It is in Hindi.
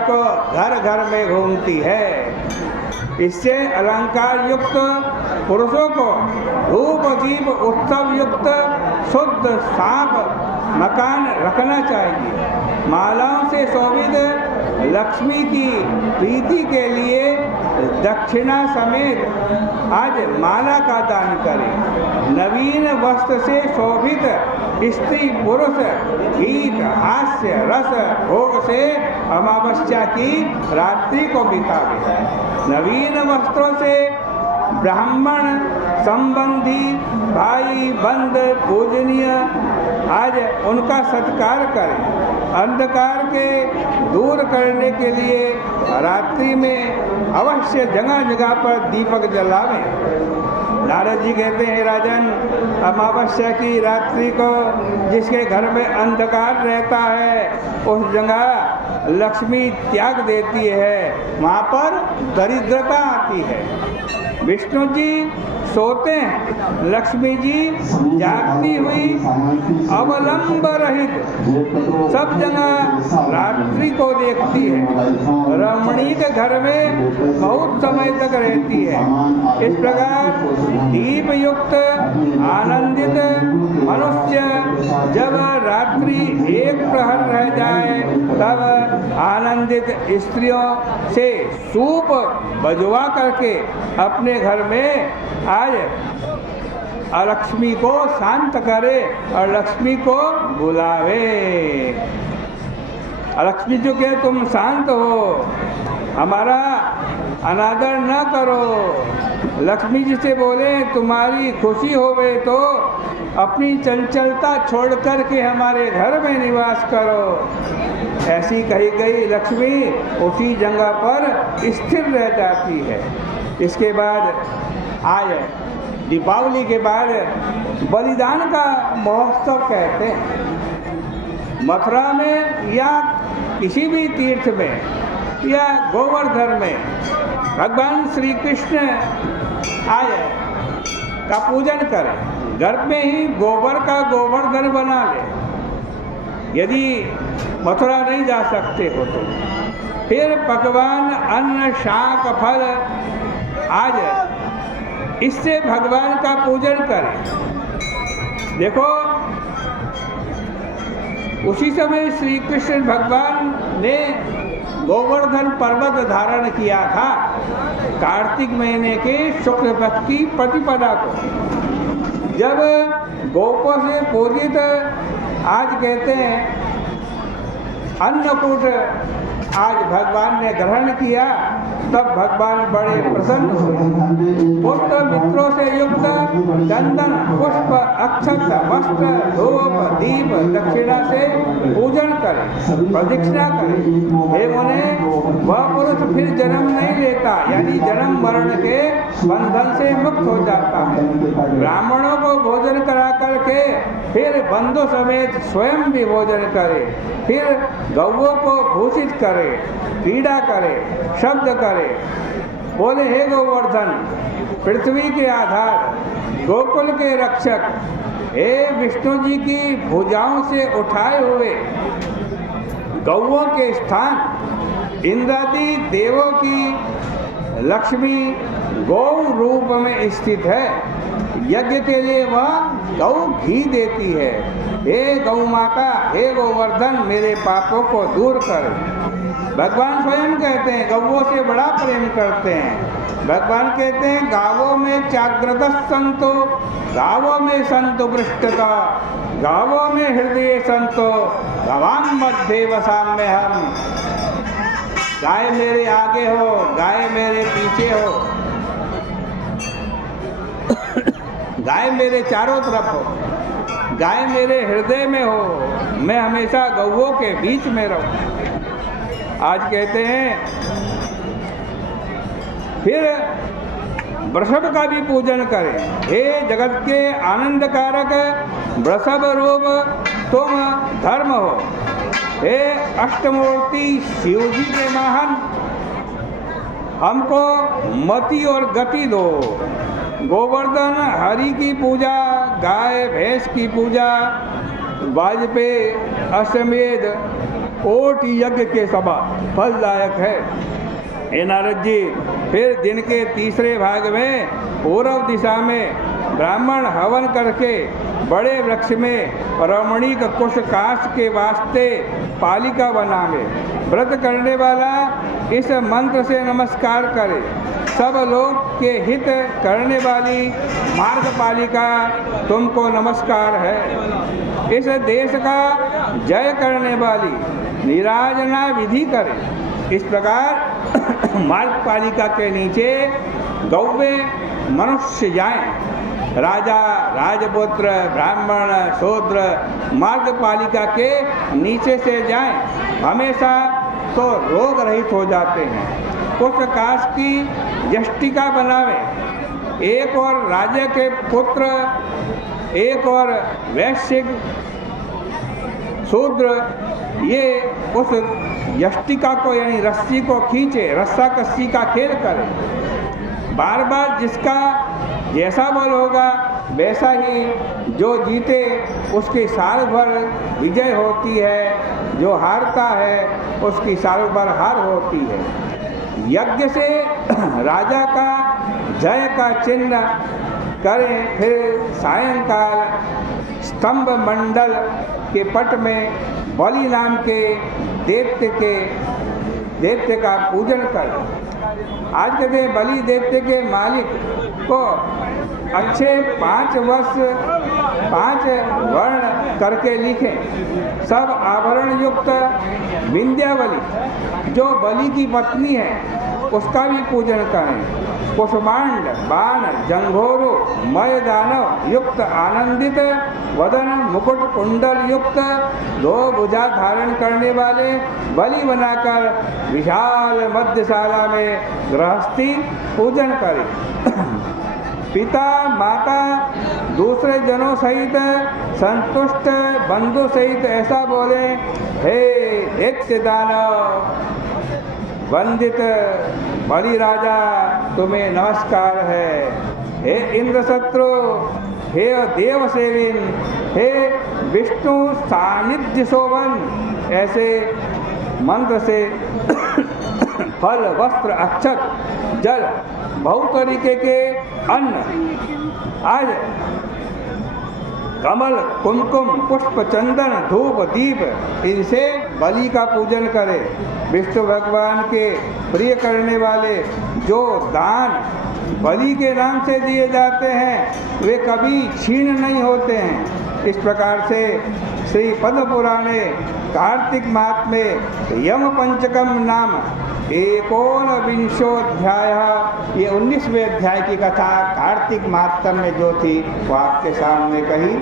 को घर घर में घूमती है। इससे अलंकार युक्त पुरुषों को धूप दीप उत्सव युक्त शुद्ध साफ मकान रखना चाहिए। मालाओं से शोभित लक्ष्मी की प्रीति के लिए दक्षिणा समेत आज माला का दान करें। नवीन वस्त्र से शोभित स्त्री पुरुष गीत हास्य रस भोग से अमावस्या की रात्रि को बितावे। नवीन वस्त्रों से ब्राह्मण संबंधी भाई बंद पूजनीय आज उनका सत्कार करें। अंधकार के दूर करने के लिए रात्रि में अवश्य जगह जगह पर दीपक जलावें। नारद जी कहते हैं, राजन, अमावस्या की रात्रि को जिसके घर में अंधकार रहता है उस जगह लक्ष्मी त्याग देती है, वहाँ पर दरिद्रता आती है। विष्णु जी सोते हैं, लक्ष्मी जी जागती हुई अवलंब रहित सब जगह रात्रि को देखती है। रमणी के घर में बहुत समय तक रहती है। इस प्रकार दीप युक्त आनंदित मनुष्य जब रात्रि एक प्रहर रह जाए तब आनंदित स्त्रियों से सूप बजवा करके अपने घर में आज लक्ष्मी को शांत करे और लक्ष्मी को बुलावे। लक्ष्मी जो कहे तुम शांत हो, हमारा अनादर न करो। लक्ष्मी जी से बोले तुम्हारी खुशी होवे तो अपनी चंचलता छोड़ कर के हमारे घर में निवास करो। ऐसी कही गई लक्ष्मी उसी जगह पर स्थिर रह जाती है। इसके बाद आज दीपावली के बाद बलिदान का महोत्सव कहते हैं। मथुरा में या किसी भी तीर्थ में या गोवर्धन में भगवान श्री कृष्ण आए का पूजन करें। घर में ही गोबर का गोवर्धन बना ले। यदि मथुरा नहीं जा सकते हो तो फिर पकवान अन्न शाक फल आज इससे भगवान का पूजन करें। देखो उसी समय श्री कृष्ण भगवान ने गोवर्धन पर्वत धारण किया था कार्तिक महीने के शुक्ल पक्ष की प्रतिपदा को। जब गोपों से पूजित आज कहते हैं अन्नकूट आज भगवान ने ग्रहण किया, तब भगवान बड़े प्रसन्न हुए। पुत्र मित्रों से युक्त चंदन पुष्प अक्षत वस्त्र धूप दीप दक्षिणा से पूजन करें, प्रदक्षिणा करें। हे मुने, वह पुरुष फिर जन्म नहीं लेता, यानी जन्म मरण के बंधन से मुक्त हो जाता है। ब्राह्मणों को भोजन करा करके फिर बंधु समेत स्वयं भी भोजन करे, फिर गौओं को भूषित करे, पीड़ा करे, शब्द करे, बोले हे गोवर्धन, पृथ्वी के आधार, गोकुल के रक्षक, हे विष्णु जी की भुजाओं से उठाए हुए गौओं के स्थान इंद्रादि देवों की लक्ष्मी गौ रूप में स्थित है। यज्ञ के लिए वह गौ घी देती है। हे गौ माता, हे गोवर्धन, मेरे पापों को दूर कर। भगवान स्वयं कहते हैं गौओं से बड़ा प्रेम करते हैं। भगवान कहते हैं गावों में जागृत संतो, गावों में संतो पृष्ठता, गावों में हृदय संतो, गवान मध्य वसाम्य हम। गाय मेरे आगे हो, गाय मेरे पीछे हो, गाय मेरे चारों तरफ हो, गाय मेरे हृदय में हो, मैं हमेशा गौओं के बीच में रहूं। आज कहते हैं फिर वृषभ का भी पूजन करें। हे जगत के आनंद कारक वृषभ रूप तुम धर्म हो। हे अष्टमूर्ति शिव जी के महान, हमको मति और गति दो। गोवर्धन हरि की पूजा, गाय भैंस की पूजा, वाजपेय अश्वमेध कोटि यज्ञ के समान फलदायक है। हे नारद जी, फिर दिन के तीसरे भाग में पूर्व दिशा में ब्राह्मण हवन करके बड़े वृक्ष में रमणीक कुश काष्ठ के वास्ते पालिका बनावे। व्रत करने वाला इस मंत्र से नमस्कार करे। सब लोग के हित करने वाली मार्ग पालिका तुमको नमस्कार है। इस देश का जय करने वाली निराजना विधि करे। इस प्रकार मार्ग पालिका के नीचे गौवे मनुष्य जाएं। राजा, राजपुत्र, ब्राह्मण, शूद्र मार्ग पालिका के नीचे से जाएं, हमेशा तो रोग रहित हो जाते हैं। कुछ काष्ठ की यष्टिका बनावे। एक और राजा के पुत्र, एक और वैश्य शूद्र ये उस यष्टिका को यानी रस्सी को खींचे, रस्सा कस्सी का खेल करे। बार बार जिसका जैसा बल होगा वैसा ही जो जीते उसकी साल भर विजय होती है, जो हारता है उसकी साल भर हार होती है। यज्ञ से राजा का जय का चिन्ह करें। फिर सायंकाल स्तंभ मंडल के पट में बलि नाम के दैत्य का पूजन करें। आज के दिन बलि दैत्य के मालिक को अच्छे 5 वर्ण करके लिखें। सब आभरण युक्त विंध्यावली जो बलि की पत्नी है उसका भी पूजन करें। कुष्मांड, बाण, जंघोरु, मय दानव युक्त आनंदित वदन, मुकुट कुंडल युक्त 2 भुजा धारण करने वाले बलि बनाकर विशाल मध्यशाला में गृहस्थी पूजन करें। पिता माता दूसरे जनों सहित संतुष्ट बंधु सहित ऐसा बोले, हे दैत्य दानव वंदित बलि राजा, तुम्हें नमस्कार है। हे इंद्र शत्रु, हे देव सेविन, हे विष्णु सानिध्य शोभन, ऐसे मंत्र से फल, वस्त्र, अक्षत, जल, बहुत तरीके के अन्न, आज कमल, कुमकुम, पुष्प, चंदन, धूप, दीप इनसे बलि का पूजन करें। विष्णु भगवान के प्रिय करने वाले जो दान बलि के नाम से दिए जाते हैं वे कभी छीन नहीं होते हैं। इस प्रकार से श्री पद्म पुराणे कार्तिक मास में यम पंचकम नाम 19वाध्याय, ये 19वें अध्याय की कथा कार्तिक मास में जो थी वो आपके सामने कही।